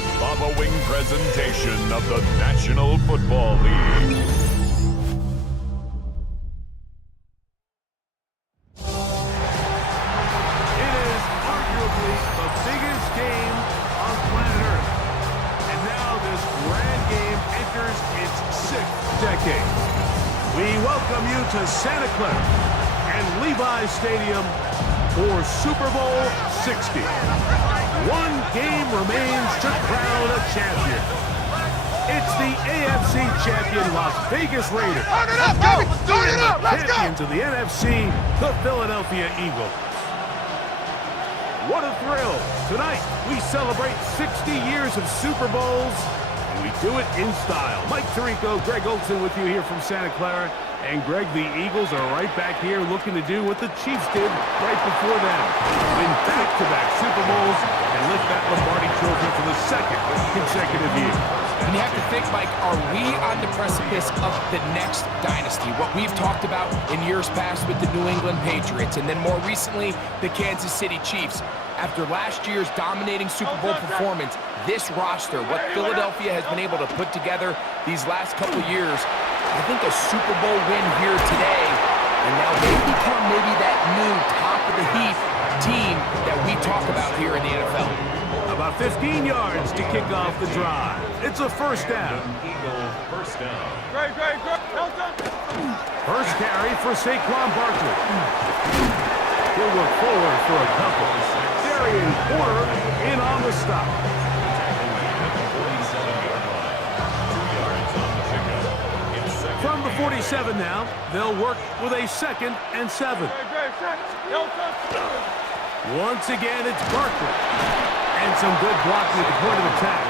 The following presentation of the National Football League. It is arguably the biggest game on planet Earth. And now this grand game enters its 6th decade. We welcome you to Santa Clara and Levi's Stadium for Super Bowl 60. One game remains to crown a champion. It's the AFC champion Las Vegas Raiders. Champions of the NFC, the Philadelphia Eagles. What a thrill. Tonight, we celebrate 60 years of Super Bowls, and we do it in style. Mike Tirico, Greg Olsen with you here from Santa Clara. And Greg, the Eagles are right back here looking to do what the Chiefs did right before them. Win back-to-back Super Bowls and lift that Lombardi Trophy for the 2nd consecutive year. And you have to think, Mike, are we on the precipice of the next dynasty? What we've talked about in years past with the New England Patriots, and then more recently, the Kansas City Chiefs. After last year's dominating Super Bowl performance, this roster, what Philadelphia has been able to put together these last couple years, I think a Super Bowl win here today, and now they become maybe that new top-of-the-heap team that we talk about here in the NFL. About 15 yards to kick off the drive. It's a first down. Eagles first down. First carry for Saquon Barkley. He'll look forward for a couple. Darian Porter in on the stop. From the 47 now, they'll work with a 2nd and 7. Once again, it's Barkley. And some good blocking at the point of attack.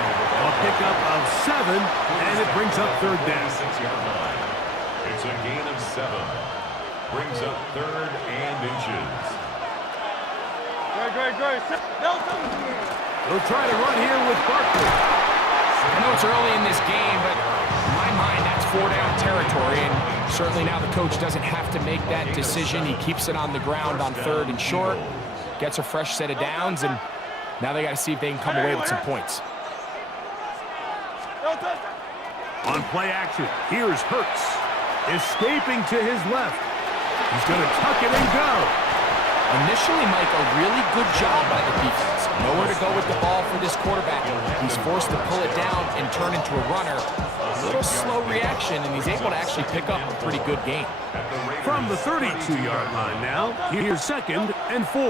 A pickup of 7, and it brings up 3rd down. It's a gain of 7. Brings up 3rd and inches. They'll try to run here with Barkley. I know it's early in this game, but in my mind, that's 4-down territory, and certainly now the coach doesn't have to make that decision. He keeps it on the ground on 3rd and short, gets a fresh set of downs, and now they got to see if they can come away with some points. On play action, here's Hurts. Escaping to his left. He's going to tuck it and go. Initially, Mike, a really good job by the defense. Nowhere to go with the ball for this quarterback. He's forced to pull it down and turn into a runner. A little slow reaction, and he's able to actually pick up a pretty good game. From the 32-yard line now, here's 2nd and 4.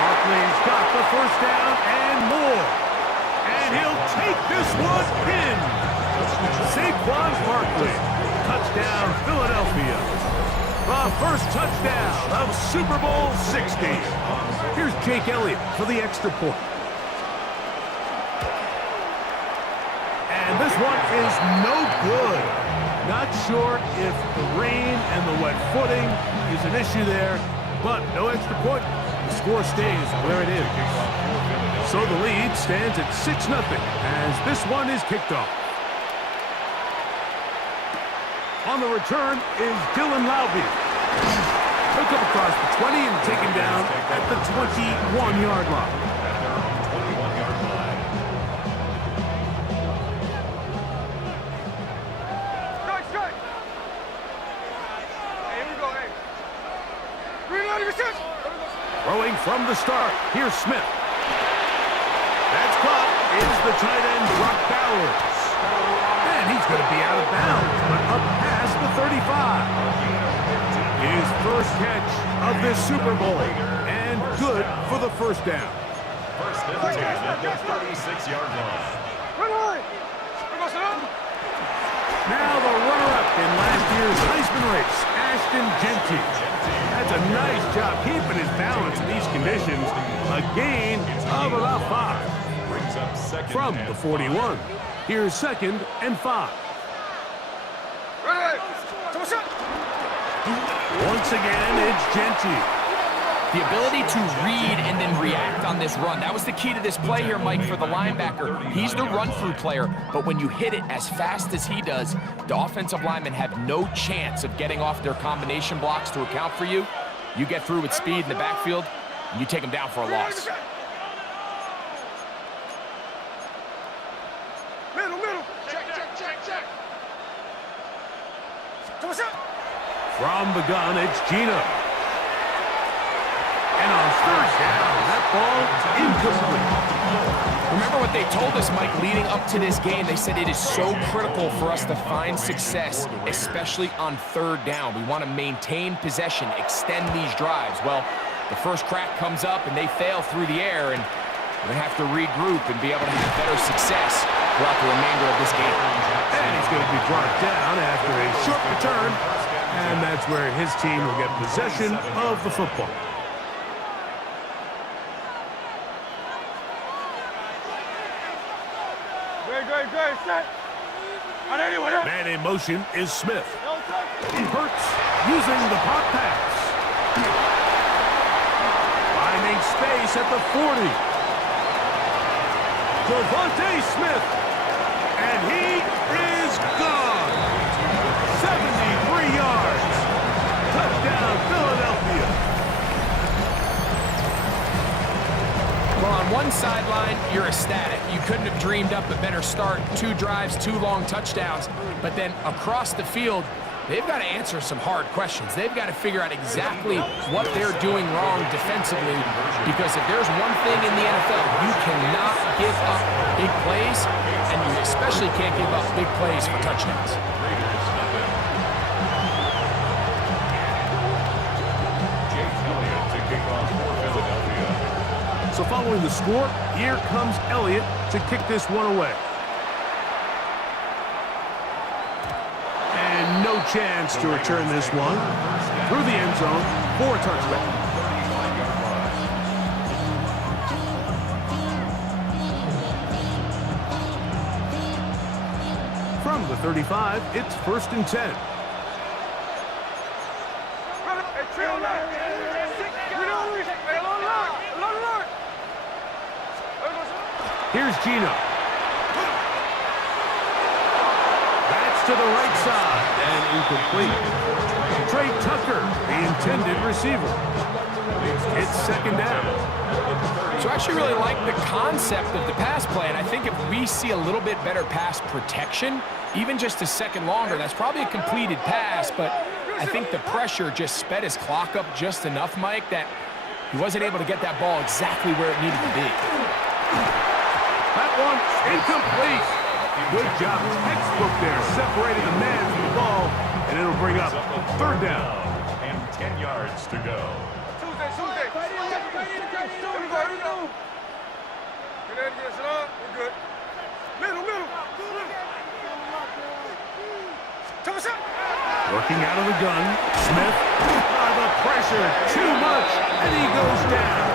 Barkley's got the first down and more. And he'll take this one in. Saquon Barkley. Touchdown, Philadelphia. The first touchdown of Super Bowl 60. Here's Jake Elliott for the extra point. And this one is no good. Not sure if the rain and the wet footing is an issue there, but no extra point. The score stays where it is. So the lead stands at 6-0 as this one is kicked off. On the return is Dylan Laube. He'll come across the 20 and taken down at the 21-yard line. Throwing from the start, here's Smith. That's caught is the tight end, Brock Bowers. And he's going to be out of bounds, but up past the 35. His first catch of this Super Bowl, and good for the first down. First and 10 at the 36-yard line. Now the runner-up in last year's Heisman race, Ashton Jeanty. That's a nice job keeping his balance in these conditions. A gain of about 5. Brings up 2nd From the 41, here's 2nd and 5. Once again, it's Jeanty. The ability to read and then react on this run. That was the key to this play here, Mike, for the linebacker. He's the run-through player, but when you hit it as fast as he does, the offensive linemen have no chance of getting off their combination blocks to account for you. You get through with speed in the backfield, and you take them down for a loss. From the gun, it's Gino. And on third down, that ball incomplete. Remember what they told us, Mike, leading up to this game. They said it is so critical for us to find success, especially on third down. We want to maintain possession, extend these drives. Well, the first crack comes up, and they fail through the air, and we're going to have to regroup and be able to have better success throughout the remainder of this game. And he's going to be brought down after a short return, and that's where his team will get possession of the football. Man in motion is Smith. Hurts using the pop pass. Finding space at the 40. Devontae Smith. And he is gone. 73 yards. Touchdown, Philadelphia. Well, on one sideline, you're ecstatic. You couldn't have dreamed up a better start. 2 drives, 2 long touchdowns. But then across the field, they've got to answer some hard questions. They've got to figure out exactly what they're doing wrong defensively, because if there's one thing in the NFL, you cannot give up big plays, and you especially can't give up big plays for touchdowns. So following the score, here comes Elliott to kick this one away. And no chance to return this one through the end zone for a touchback. From the 35, it's 1st and 10. Here's Gino. That's to the right side and incomplete. Trey Tucker, the intended receiver. It's 2nd down. So I actually really like the concept of the pass play, and I think if we see a little bit better pass protection, even just a second longer, that's probably a completed pass, but I think the pressure just sped his clock up just enough, Mike, that he wasn't able to get that ball exactly where it needed to be. That one incomplete. Good job. Textbook there. Separated the man from the ball, and it'll bring up 3rd down. And 10 yards to go. Working out of the gun. Smith. The pressure. Too much. And he goes down.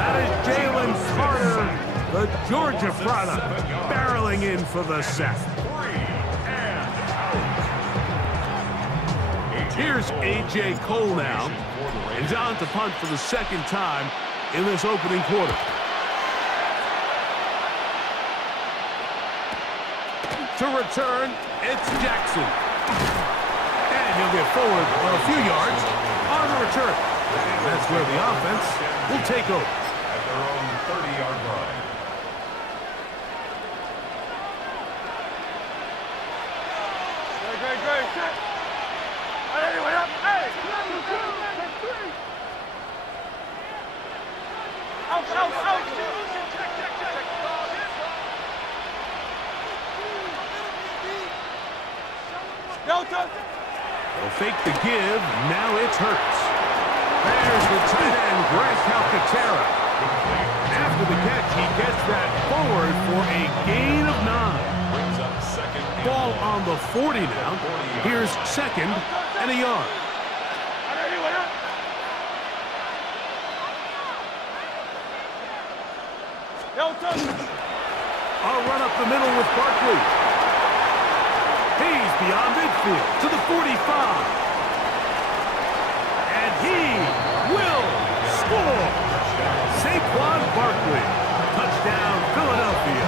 That is Jalen Carter, the Georgia product, barreling in for the sack. Here's A.J. Cole now, and on to punt for the 2nd time in this opening quarter. To return, it's Jackson. And he'll get forward a few yards on the return. And that's where the offense will take over. At their own 30-yard line. They'll fake the give. Now it's Hurts. There's the tight end, Greg Calcaterra. After the catch, he gets that forward for a gain of 9. Brings up 2nd. Ball on the 40 now. Here's 2nd and a yard. A run up the middle with Barkley. He's beyond midfield to the 45. And he will score. Saquon Barkley. Touchdown, Philadelphia.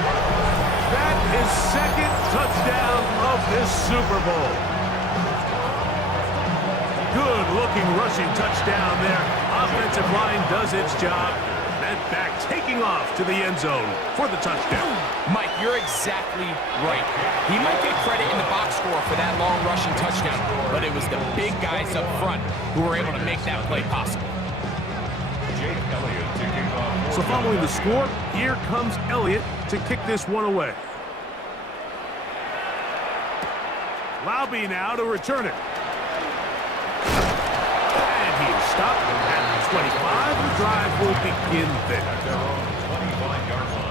That is 2nd touchdown of this Super Bowl. Good-looking rushing touchdown there. Offensive line does its job. And back taking off to the end zone for the touchdown. Mike, you're exactly right. He might get credit in the box score for that long rushing touchdown, but it was the big guys up front who were able to make that play possible. Jake Elliott to kick off. So following the score, here comes Elliott to kick this one away. Laube now to return it. And he is stopped at the 25. The drive will begin there. At their own 25-yard line.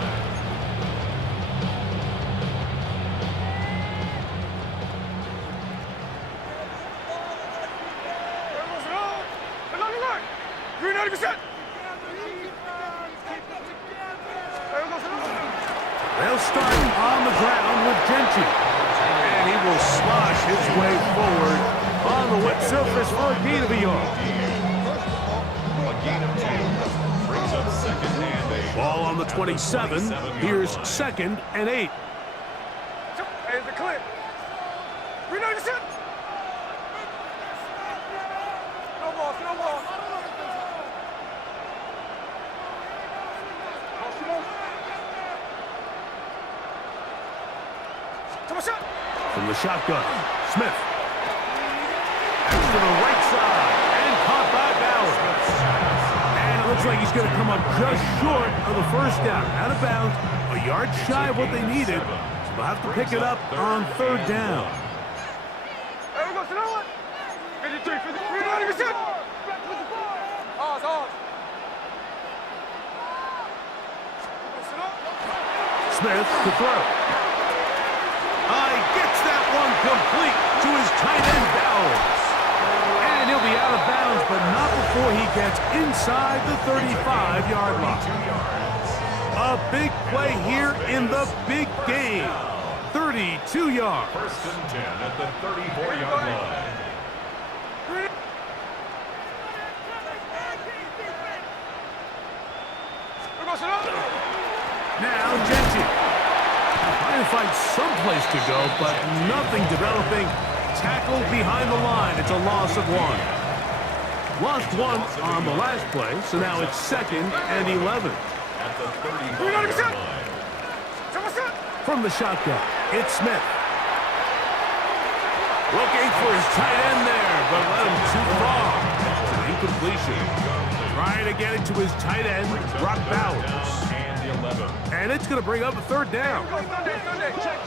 They'll start on the ground with Gentry. And he will slosh his way forward on the wet surface for a gain of a yard. A gain of 2. Brings up second and 8. Ball on the 27. Here's second and 8. Here's the clip. We know the shit. No ball, no ball. From the shotgun, Smith. That's to the right side and caught by Bowers. And it looks like he's going to come up just short of the first down. Out of bounds, a yard shy of what they needed. So they'll have to pick it up on third down. There we go, so now what? 53, 53, 90%. Ours. Smith to throw. He gets that one complete to his tight end, Bowers. And he'll be out of bounds, but not before he gets inside the 35-yard line. A big play here in the big game. 32 yards. First and 10 at the 34-yard line. Now Gentry. Trying to find some place to go, but nothing developing. Tackled behind the line. It's a loss of 1. Lost 1 on the last play, so now it's second and 11. At the 35-yard line. From the shotgun, it's Smith. Looking for his tight end there, but let him too far. It's an incompletion. Trying to get it to his tight end, Brock Bowers. And 11. And it's going to bring up a third down. Check.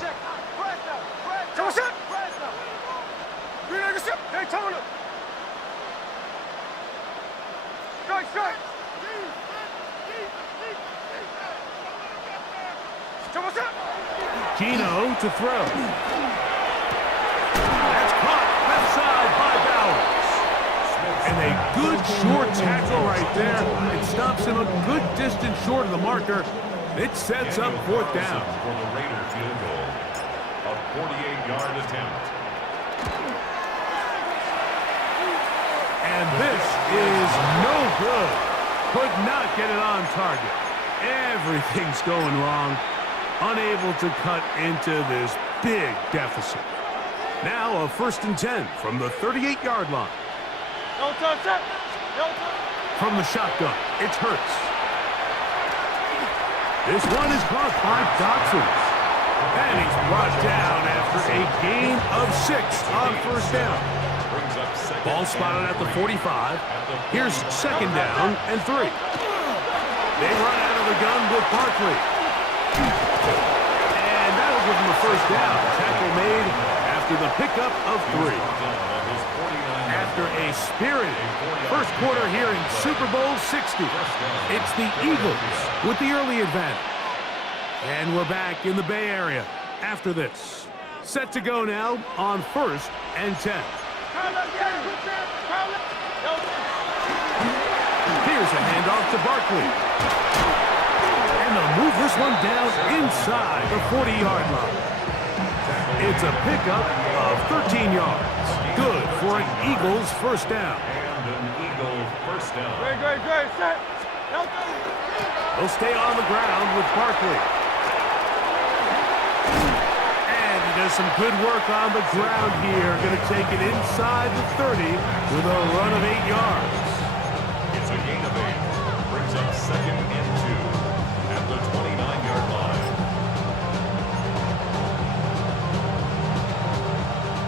Come on, shot. We know the shit. Daytona. Strike. Come on, shot. Gino to throw. That's caught left side by Bowers. And a good short tackle right there. It stops him a good distance short of the marker. It sets up fourth down. For the Raider field goal. A 48-yard attempt. And this is no good. Could not get it on target. Everything's going wrong. Unable to cut into this big deficit. Now a first and 10 from the 38-yard line. No touch it. From the shotgun, it's Hurts. This one is caught by Dotson. And he's brought down after a gain of 6 on first down. Brings up second. Ball spotted at the 45. Here's second down and 3. They run out of the gun with Barkley. And that'll give them a first down. Tackle made after the pickup of 3. After a spirited first quarter here in Super Bowl 60, it's the Eagles with the early advantage. And we're back in the Bay Area after this. Set to go now on first and 10. Here's a handoff to Barkley. And they'll move this one down inside the 40-yard line. It's a pickup of 13 yards. Good for an Eagles first down. And an Eagle first down. Great. Set. They'll stay on the ground with Barkley. And he does some good work on the ground here. Going to take it inside the 30 with a run of 8 yards. It's a gain of 8. Brings up second and 2 at the 29-yard line.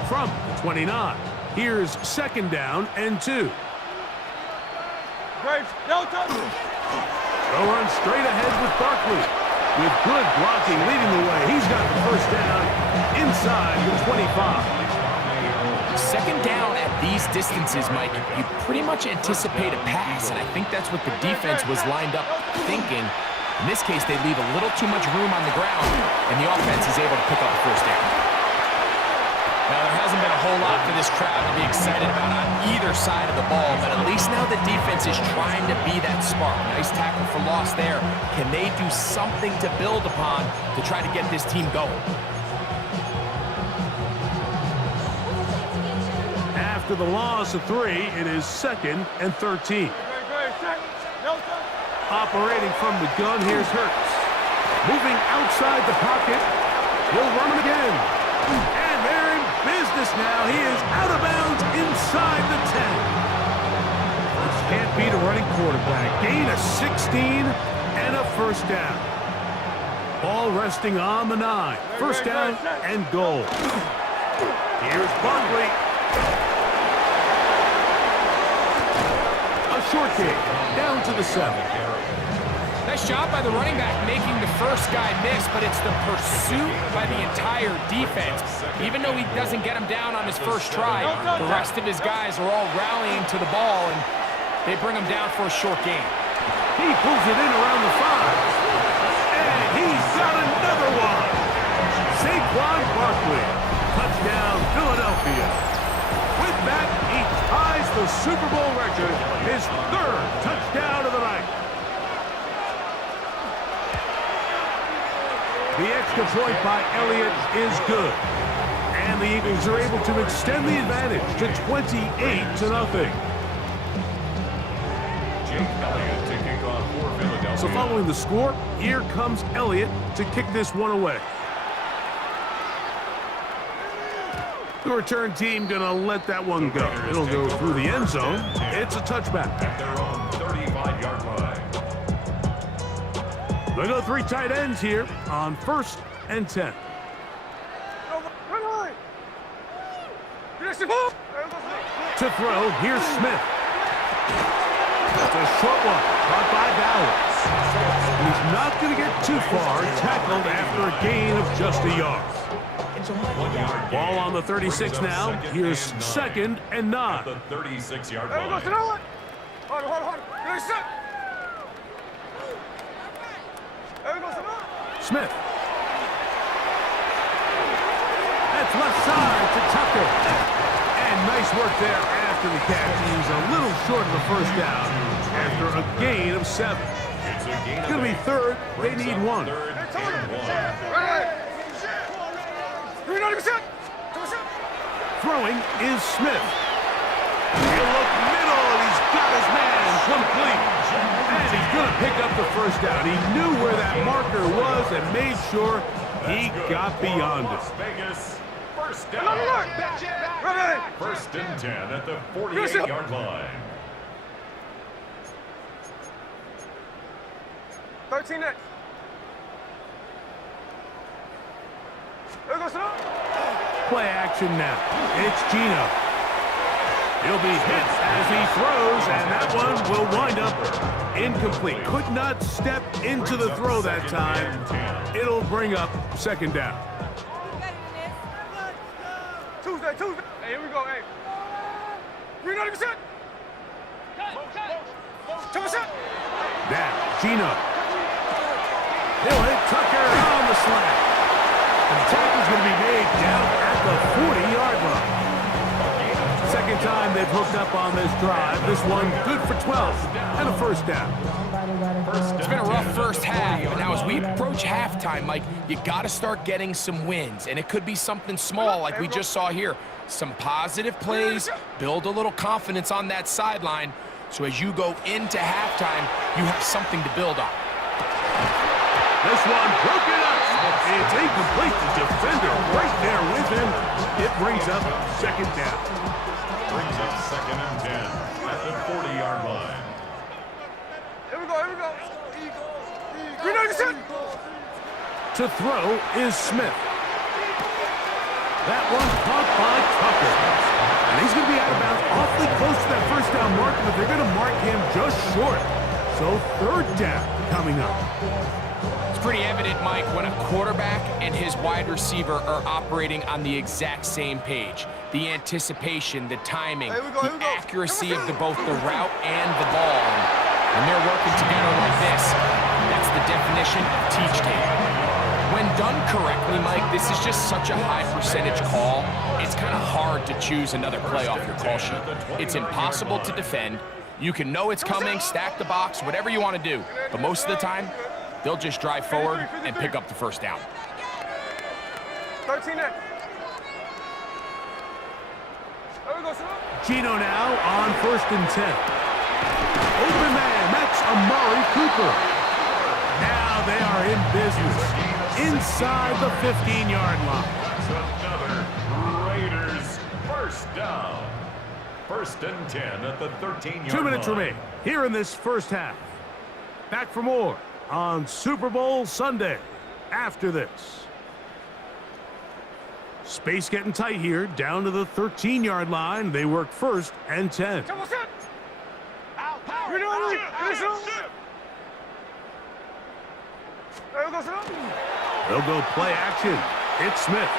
From the 29, here's second down and 2. Graves, Delta. They'll run straight ahead with Barkley. With good blocking leading the way, he's got the first down inside the 25. Second down at these distances, Mike, you pretty much anticipate a pass, and I think that's what the defense was lined up thinking. In this case, they leave a little too much room on the ground, and the offense is able to pick up a first down. Now, there hasn't been a whole lot for this crowd to be excited about on either side of the ball, but at least now the defense is trying to be that spark. Nice tackle for loss there. Can they do something to build upon to try to get this team going? After the loss of 3, it is second and 13. Operating from the gun, here's Hurts. Moving outside the pocket. He'll run him again. And they're in business now. He is out of bounds inside the 10. This can't beat a running quarterback. Gain of 16 and a first down. Ball resting on the 9. First down and goal. Here's Barkley. Short kick down to the 7. Nice job by the running back making the first guy miss, but it's the pursuit by the entire defense. Even though he doesn't get him down on his first try, the rest of his guys are all rallying to the ball, and they bring him down for a short gain. He pulls it in around the 5. And he's got another one. Saquon Barkley. Touchdown, Philadelphia. With that, he ties the Super Bowl record, his 3rd touchdown of the night. The extra point by Elliott is good. And the Eagles are able to extend the advantage to 28-0. Jake Elliott to kick off for Philadelphia. So following the score, here comes Elliott to kick this one away. The return team gonna let that one go. It'll go through the end zone. It's a touchback. At their own 35-yard line. They go 3 tight ends here on 1st and 10. To throw, here's Smith. That's a short one, caught by Bowers. He's not gonna get too far, tackled after a gain of just a yard. Ball on the 36 now. Here's second and 9. At the 36-yard line. Smith. That's left side to Tucker. And nice work there after the catch. He's a little short of the first down after a gain of 7. It's going to be 3rd. They need 1. Throwing is Smith. He'll look middle, and he's got his man complete. And he's going to pick up the first down. He knew where that marker was and made sure he got beyond it. Las Vegas, first down. First and 10 at the 48-yard line. 13 next. Play action now. It's Geno. He'll be hit as he throws, and that one will wind up incomplete. Could not step into the throw that time. It'll bring up second down. Tuesday. Hey, here we go, hey. 390%. Now, Geno. He'll hit Tucker on the slant. And the tackle's going to be made down at the 40-yard line. Second time they've hooked up on this drive. This one good for 12 and a first down. It's been a rough first half, but now as we approach halftime, Mike, you got to start getting some wins, and it could be something small like we just saw here. Some positive plays, build a little confidence on that sideline, so as you go into halftime, you have something to build on. This one broken up. It's incomplete. The defender right there with him. It brings up second down. Brings up second and 10 at the 40-yard line. Here we To throw is Smith. That one caught by Tucker. And he's going to be out of bounds awfully close to that first down mark, but they're going to mark him just short. So third down coming up. It's pretty evident, Mike, when a quarterback and his wide receiver are operating on the exact same page. The anticipation, the timing, the accuracy of both the route and the ball. And they're working together like this. That's the definition of teach tape. When done correctly, Mike, this is just such a high percentage call. It's kind of hard to choose another play off your call sheet. It's impossible to defend. You can know it's coming, stack the box, whatever you want to do. But most of the time, they'll just drive forward and pick up the first down. 13 in. Gino now on 1st and 10. Open man, that's Amari Cooper. Now they are in business inside the 15-yard line. That's another Raiders first down. 1st and 10 at the 13-yard line. 2 minutes remain here in this first half. Back for more on Super Bowl Sunday after this. Space getting tight here, down to the 13-yard line. They work 1st and 10. They'll go play action. It's Smith.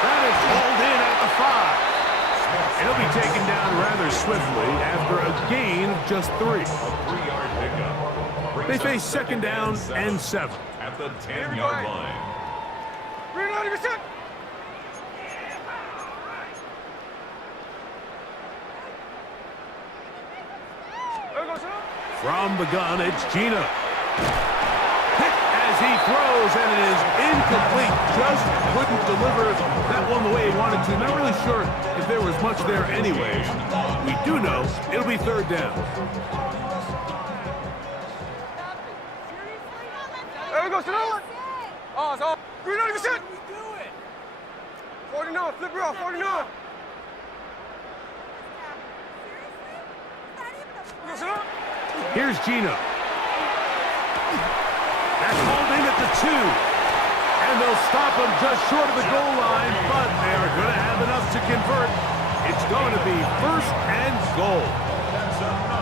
That is hauled in at the 5. It'll be taken down rather swiftly after a gain of just 3. A 3-yard pickup. They face 2nd down and 7. At the 10-yard line. From the gun, it's Gino. Hit as he throws, and it is incomplete. Just couldn't deliver that one the way he wanted to. Not really sure if there was much there anyway. We do know it'll be 3rd down. There we go, sit down. Oh, it's all. 49%. 49, flip it off, 49. Here's Gino. That's hauled in at the 2. And they'll stop him just short of the goal line, but they're going to have enough to convert. It's going to be 1st and goal.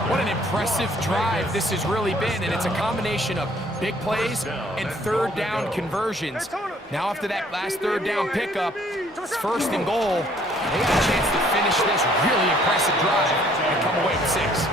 What an impressive drive this has really been, and it's a combination of big plays and 3rd down conversions. Now after that last 3rd down pickup, it's 1st and goal. They got a chance to finish this really impressive drive and come away with 6.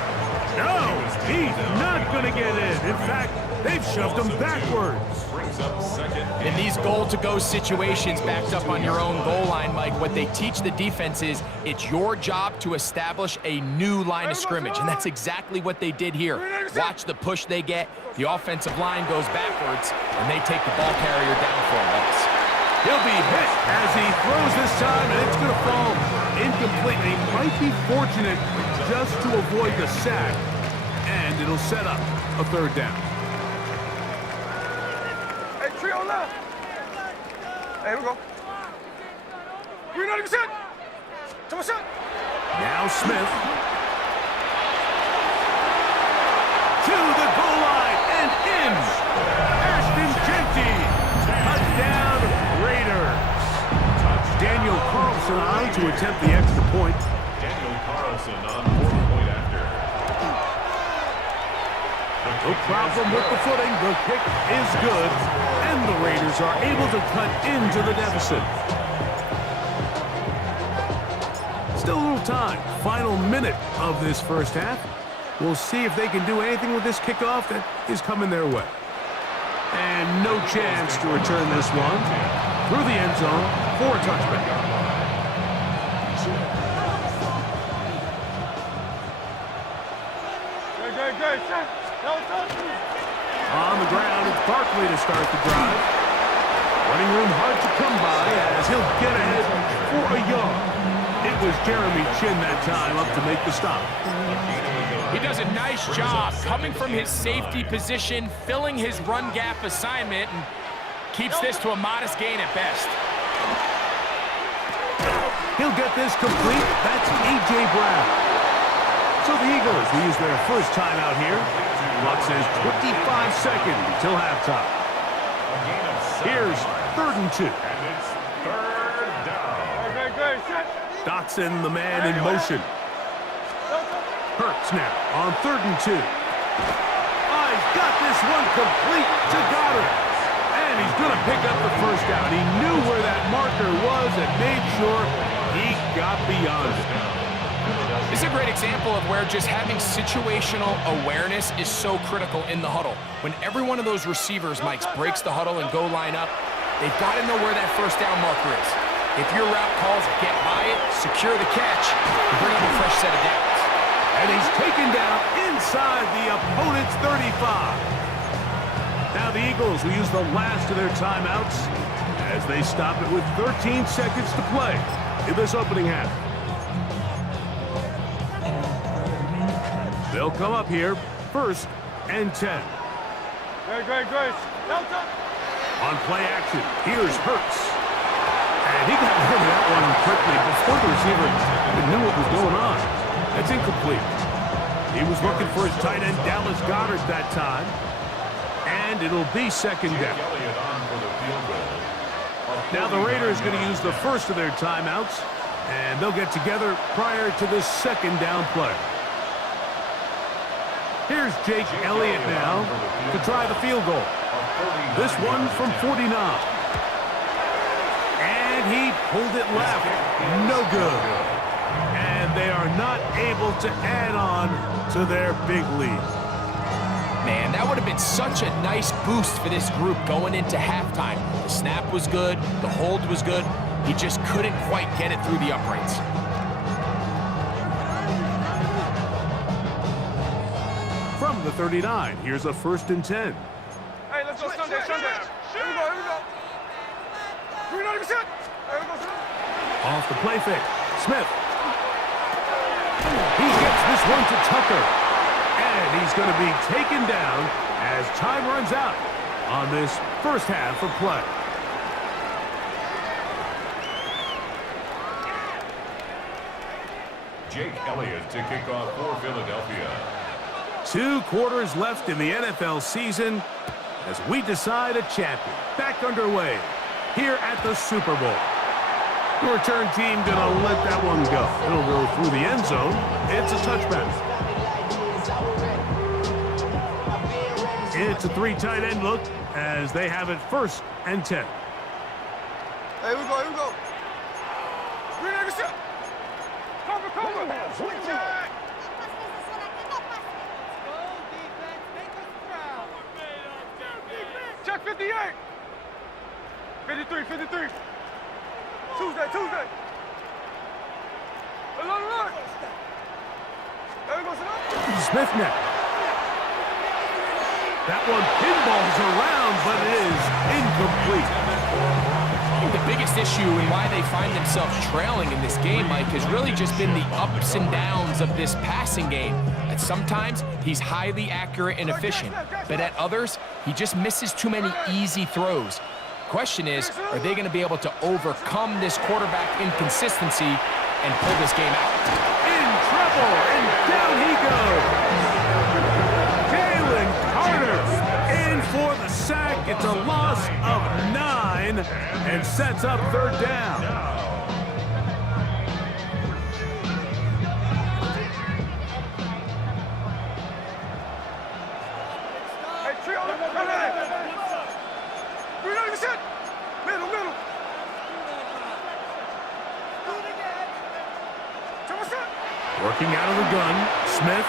No, he's not going to get in. In fact, they've shoved him backwards. Brings up 2nd. In these goal-to-go situations backed up on your own goal line, Mike, what they teach the defense is it's your job to establish a new line of scrimmage, and that's exactly what they did here. Watch the push they get. The offensive line goes backwards, and they take the ball carrier down for a loss. He'll be hit as he throws this time, and it's going to fall incompletely. Might be fortunate just to avoid the sack, and it'll set up a 3rd down. Hey, trio left. There we go. 90%. Come on, shot. Now Smith. To the goal line and in. Ashton Jeanty. Touchdown Raiders. Daniel Carlson on to attempt the extra point. Daniel Carlson on 4-point after. No problem with the footing. The kick is good. And the Raiders are able to cut into the deficit. Still a little time. Final minute of this first half. We'll see if they can do anything with this kickoff that is coming their way. And no chance to return this one through the end zone for a touchback. On the ground, it's Barkley to start the drive. Running room hard to come by as he'll get ahead for a yard. It was Jeremy Chin that time up to make the stop. He does a nice job coming from his safety position, filling his run gap assignment, and keeps this to a modest gain at best. He'll get this complete. That's A.J. Brown. So the Eagles will use their first timeout here. Clock says 25 seconds until halftime. Here's 3rd and 2. And it's 3rd down. Good, set. Dotson, the man in motion. Hurts now on 3rd and 2. Oh, he's got this one complete to Goddard. And he's going to pick up the first down. He knew where that marker was and made sure he got beyond it. This is a great example of where just having situational awareness is so critical in the huddle. When every one of those receivers, Mike, breaks the huddle and go line up, they've got to know where that first down marker is. If your route calls, get by it, secure the catch, and bring up a fresh set of downs. And he's taken down inside the opponent's 35. Now the Eagles will use the last of their timeouts as they stop it with 13 seconds to play in this opening half. They'll come up here, 1st and 10. Great. Delta. On play action, here's Hurts. And he got rid of that one quickly before the receiver even knew what was going on. That's incomplete. He was looking for his tight end, Dallas Goedert, that time. And it'll be 2nd down. Elliott on for the field goal. Now the Raiders going to use the first of their timeouts, and they'll get together prior to this 2nd down play. Here's Jake Elliott now to try the field goal. This one from 49. And he pulled it left. No good. And they are not able to add on to their big lead. Man, that would have been such a nice boost for this group going into halftime. The snap was good, the hold was good. He just couldn't quite get it through the uprights. From the 39, here's a 1st and 10. Hey, let's go Sunday. Here we go. Green on the set. Here we go. Off the play fake. Smith. He gets this one to Tucker. And he's going to be taken down as time runs out on this first half of play. Jake Elliott to kick off for Philadelphia. 2 quarters left in the NFL season as we decide a champion. Back underway here at the Super Bowl. The return team going to let that one go. It'll go through the end zone. It's a touchback. It's a 3 tight end look as they have it 1st and 10. Here we go. Green on the set. Cover. Switch it. Check 58. 53. Tuesday. Look. There we go, Smith now. That one pinballs around, but it is incomplete. I think the biggest issue and why they find themselves trailing in this game, Mike, has really just been the ups and downs of this passing game. At sometimes, he's highly accurate and efficient, but at others, he just misses too many easy throws. Question is, are they going to be able to overcome this quarterback inconsistency and pull this game out? In trouble, and down he goes. Jalen Carter in for the sack. It's a loss of 9 and sets up 3rd down. Hey, trio, Green on the set. Middle. Working out of the gun, Smith.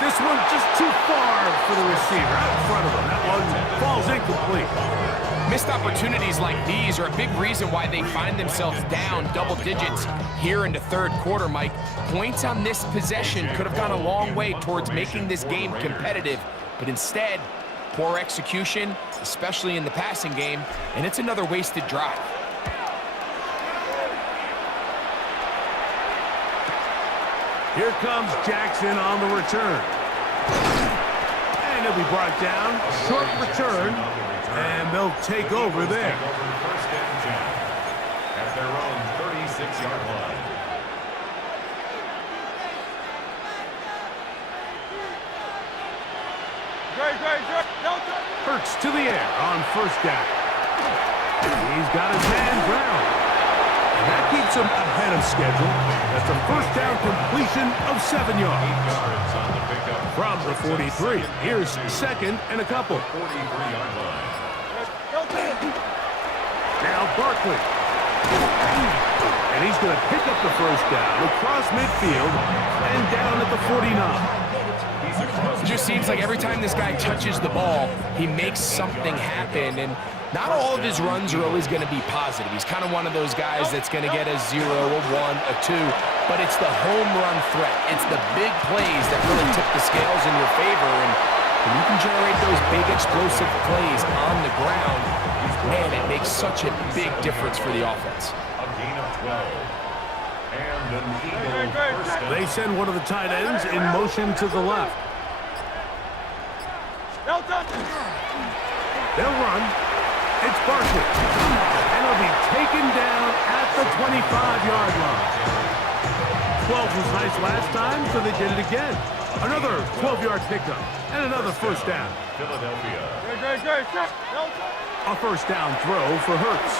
This one just too far for the receiver, out in front of him. That one falls incomplete. Missed opportunities like these are a big reason why they find themselves down double digits here in the 3rd quarter, Mike. Points on this possession could have gone a long way towards making this game competitive, but instead, poor execution, especially in the passing game, and it's another wasted drive. Here comes Jackson on the return. And he'll be brought down. Short return. And they'll take over there. 1st and 10 at their own 36-yard line. Hurts to the air on first down. He's got his man ground. And that keeps him ahead of schedule. That's a first down completion of 7 yards. On the pickup From the 43, here's second and a couple. 43-yard line. Now Barkley. And he's going to pick up the first down across midfield and down at the 49. It just seems like every time this guy touches the ball, he makes something happen. And not all of his runs are always going to be positive. He's kind of one of those guys that's going to get a 0, a 1, a 2. But it's the home run threat. It's the big plays that really tip the scales in your favor. And when you can generate those big explosive plays on the ground, man, it makes such a big difference for the offense. A gain of 12. And an Eagle first down. They send one of the tight ends in motion to the left. They'll run. It's Barkley. And he'll be taken down at the 25-yard line. 12 was nice last time, so they did it again. Another 12-yard pickup and another first down. Philadelphia. A first down throw for Hurts.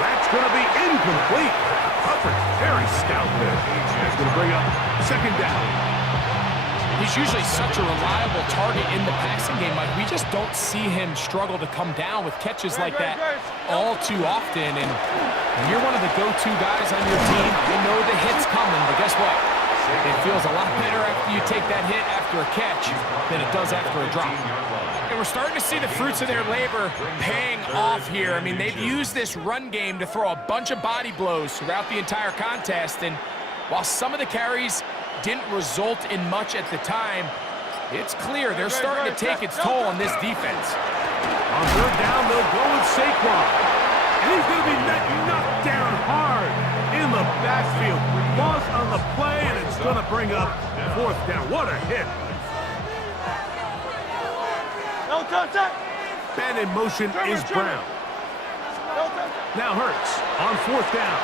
That's going to be incomplete. Hubbard, very stout there. That's going to bring up second down. He's usually such a reliable target in the passing game. Like, we just don't see him struggle to come down with catches like that all too often. And when you're one of the go-to guys on your team, you know the hit's coming, but guess what? It feels a lot better after you take that hit after a catch than it does after a drop. And we're starting to see the fruits of their labor paying off here. I mean, they've used this run game to throw a bunch of body blows throughout the entire contest. And while some of the carries didn't result in much at the time, it's clear they're starting to take its toll on this defense. On third down, they'll go with Saquon. And he's going to be knocked down hard in the backfield. Loss on the play, and it's going to bring up fourth down. What a hit. Man in motion is Brown. Now Hurts on fourth down.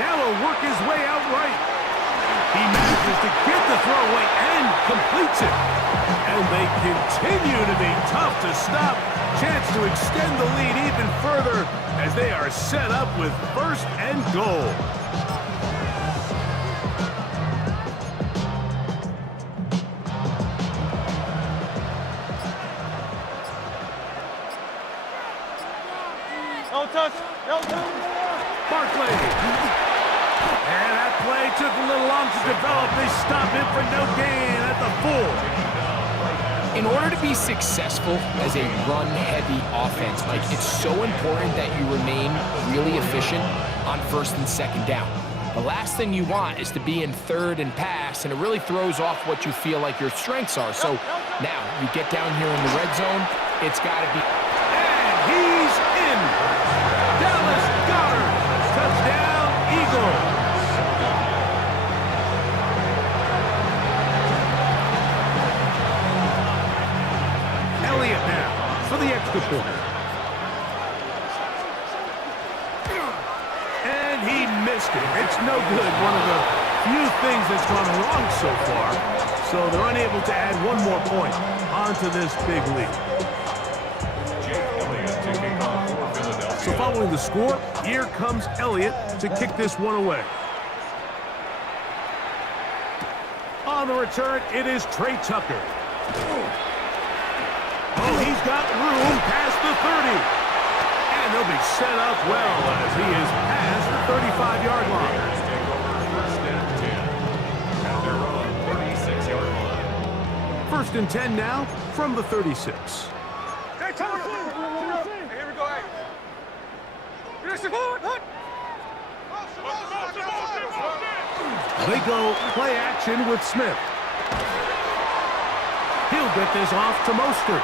Now he'll work his way out right. He manages to get the throwaway and completes it. And they continue to be tough to stop. Chance to extend the lead even further as they are set up with first and goal. Barkley. And that play took a little long to develop. They stop him for no gain at the 4. In order to be successful as a run-heavy offense, Mike, it's so important that you remain really efficient on first and second down. The last thing you want is to be in third and pass, and it really throws off what you feel like your strengths are. So now you get down here in the red zone, it's got to be... And he's in. Dallas Goedert. Touchdown, Eagles. Elliott now for the extra point. And he missed it. It's no good. One of the few things that's gone wrong so far. So they're unable to add one more point onto this big lead. So following the score, here comes Elliott to kick this one away. On the return, it is Trey Tucker. Oh, he's got room past the 30. And they'll be set up well as he is past the 35-yard line. First and 10 now from the 36. Hey, here we go. They go play action with Smith. He'll get this off to Mostert.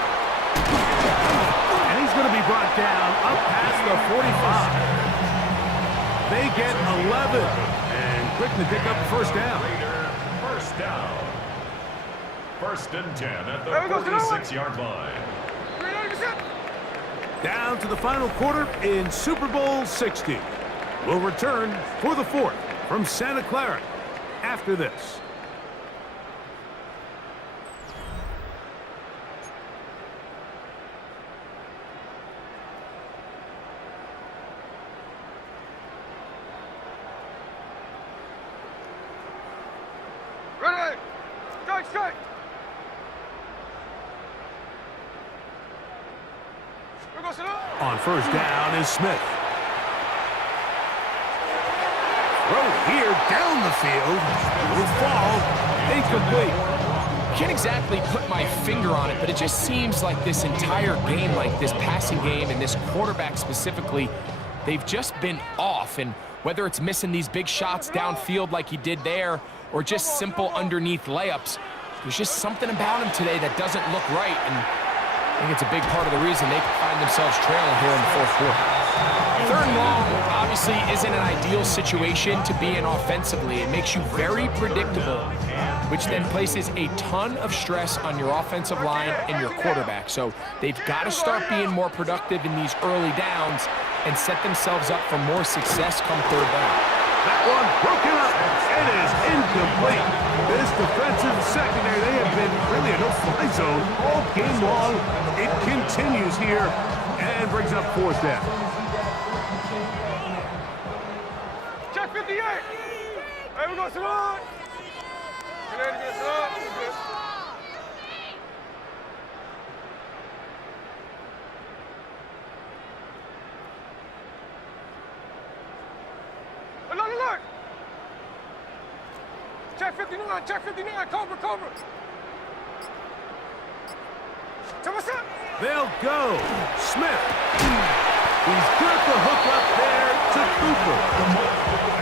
And he's going to be brought down up past the 45. They get 11. And quick to pick up first down. First down. First and 10 at the 46-yard line. Down to the final quarter in Super Bowl 60. We'll return for the fourth from Santa Clara after this. straight. Here goes it up. On first down is Smith. Throw here down the field. Will fall. Incomplete. Can't exactly put my finger on it, but it just seems like this entire game, like this passing game and this quarterback specifically, they've just been off. And whether it's missing these big shots downfield like he did there or just simple underneath layups, there's just something about him today that doesn't look right. And I think it's a big part of the reason they find themselves trailing here in the fourth quarter. Third and long obviously isn't an ideal situation to be in offensively. It makes you very predictable, which then places a ton of stress on your offensive line and your quarterback. So they've got to start being more productive in these early downs and set themselves up for more success come third down. That one broken up. It is incomplete. This defensive secondary, they have been really a no-fly zone all game long. It continues here and brings up fourth down. Check 58. Hey, we go, Simone. Shenanigans up. Alert, alert. Check 59, check 59, Cobra, Cobra. Tell what's up? They'll go. Smith. He's got the hook up there to Cooper.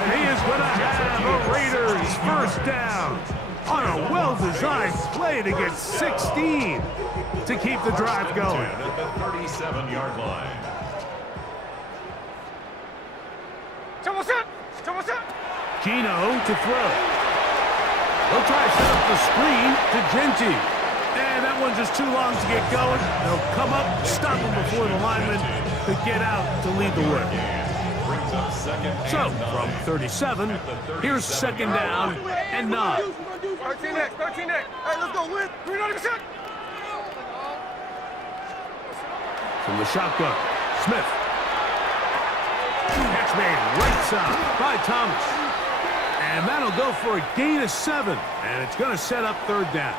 And he is going to have a Raiders first down on a well-designed play to get 16 to keep the drive going. At the 37-yard line. Tell what's up? Tell what's up? Gino to throw. They'll try to set up the screen to Genty. And that one's just too long to get going. They'll come up, stop him before the lineman to get out to lead the way. So, from 37, here's second down and 9. 13X, 13X. Hey, let's go, win. 390%. From the shotgun, Smith. Catch made right side by Thomas. And that'll go for a gain of 7. And it's going to set up third down.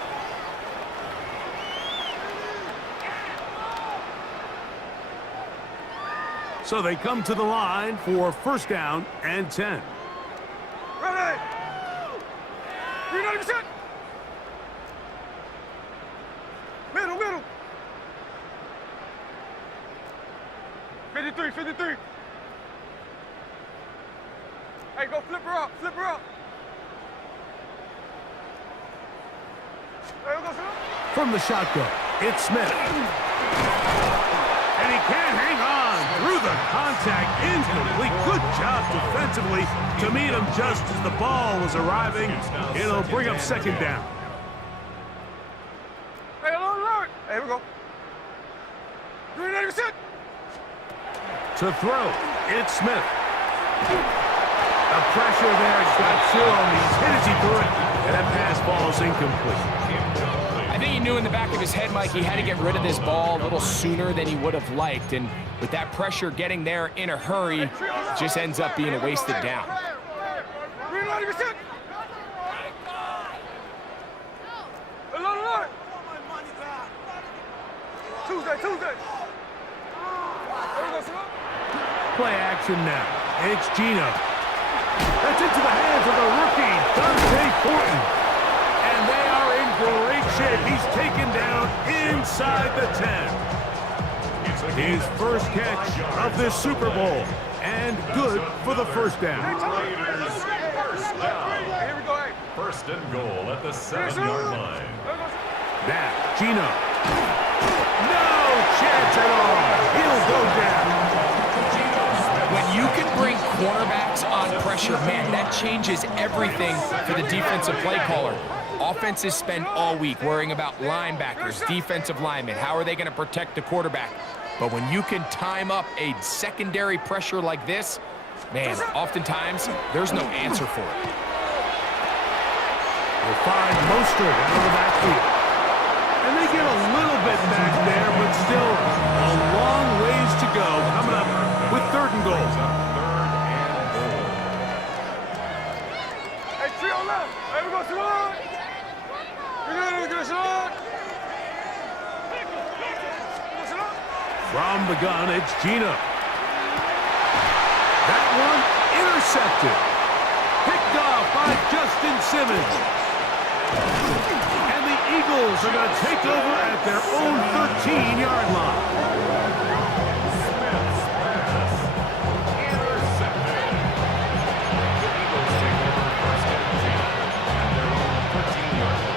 So they come to the line for first down and 10. Ready. 390%. Middle, middle. 53, 53. Hey, go flip her up, flip her up. Hey, go, From the shotgun, it's Smith. And he can't hang on through the contact. Incomplete. Good job defensively to meet him just as the ball was arriving. It'll bring up second down. Hey, alert. Hey, here we go. 390%. To throw, it's Smith. The pressure there got to him. He's hit as he threw it. And that pass ball is incomplete. I think he knew in the back of his head, Mike, he had to get rid of this ball a little sooner than he would have liked. And with that pressure getting there in a hurry, it just ends up being a wasted down. 390%. Alert. Tuesday. Play action now. It's Gino. That's into the hands of the rookie, Dante Thornton. And they are in great shape. He's taken down inside the 10. His first catch of this Super Bowl. And good for the first down. Raiders first down. Here we go, hey. First and goal at the 7-yard line. Now, Gino. No chance at all. He'll go down. When you can bring cornerbacks on pressure, man, that changes everything for the defensive play caller. Offenses spend all week worrying about linebackers, defensive linemen. How are they going to protect the quarterback? But when you can time up a secondary pressure like this, man, oftentimes there's no answer for it. We'll find Mostert out of the backfield. And they get a little bit back there, but still a long ways to go. Coming up with third and goal. Hey, trio left. Hey, we go, Simone. 390%. From the gun, it's Gino. That one intercepted. Picked off by Justin Simmons. And the Eagles are going to take over at their own 13-yard line. Smith's pass intercepted. The Eagles take over first and 10 at their own 13-yard line.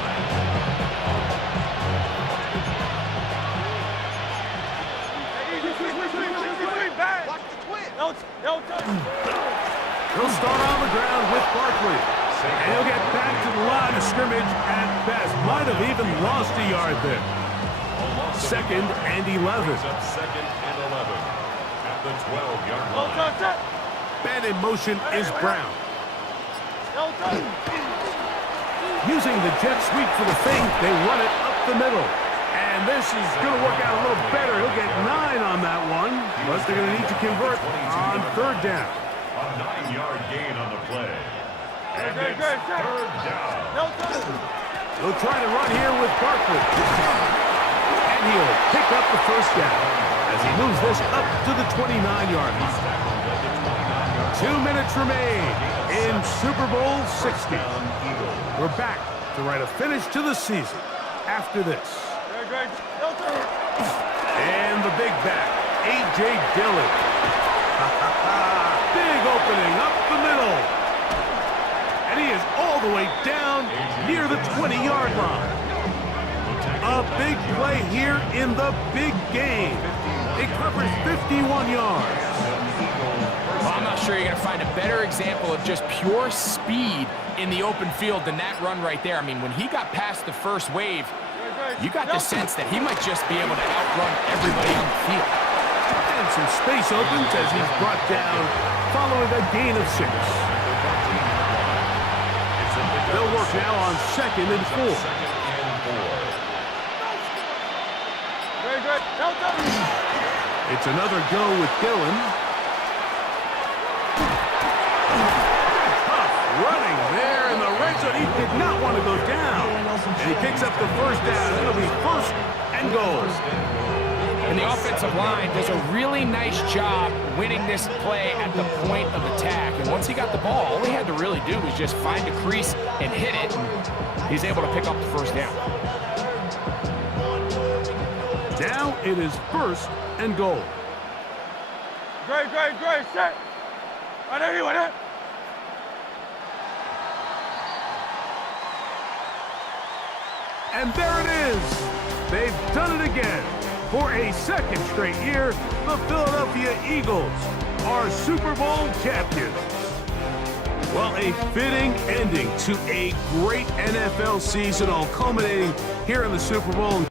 He'll start on the ground with Barkley. And he'll get back to the line of scrimmage at best. Might have even lost a yard there. Second and 11. Up second and 11 at the 12-yard line. Man in motion is Brown. Using the jet sweep for the fake, they run it up the middle. And this is going to work out a little better. He'll get 9 on that one, but they're going to need to convert on third down. A 9-yard gain on the play. And it's third down. He'll try to run here with Barkley. And he'll pick up the first down as he moves this up to the 29-yard line. 2 minutes remain in Super Bowl 60. We're back to write a finish to the season after this. And the big back, A.J. Dillon. Big opening up the middle. And he is all the way down near the 20-yard line. A big play here in the big game. It covers 51 yards. Well, I'm not sure you're going to find a better example of just pure speed in the open field than that run right there. I mean, when he got past the first wave, you got the sense that he might just be able to outrun everybody on the field. And some space opens as he's brought down following a gain of 6. They'll work now on second and 4. It's another go with Dillon. Tough running there in the red zone. He did not want to go down. And he picks up the first down. It'll be first and goal. And the offensive line does a really nice job winning this play at the point of attack. And once he got the ball, all he had to really do was just find a crease and hit it. And he's able to pick up the first down. Now it is first and goal. Great, set. Right there, right there. And there it is. They've done it again. For a second straight year, the Philadelphia Eagles are Super Bowl champions. Well, a fitting ending to a great NFL season, all culminating here in the Super Bowl. And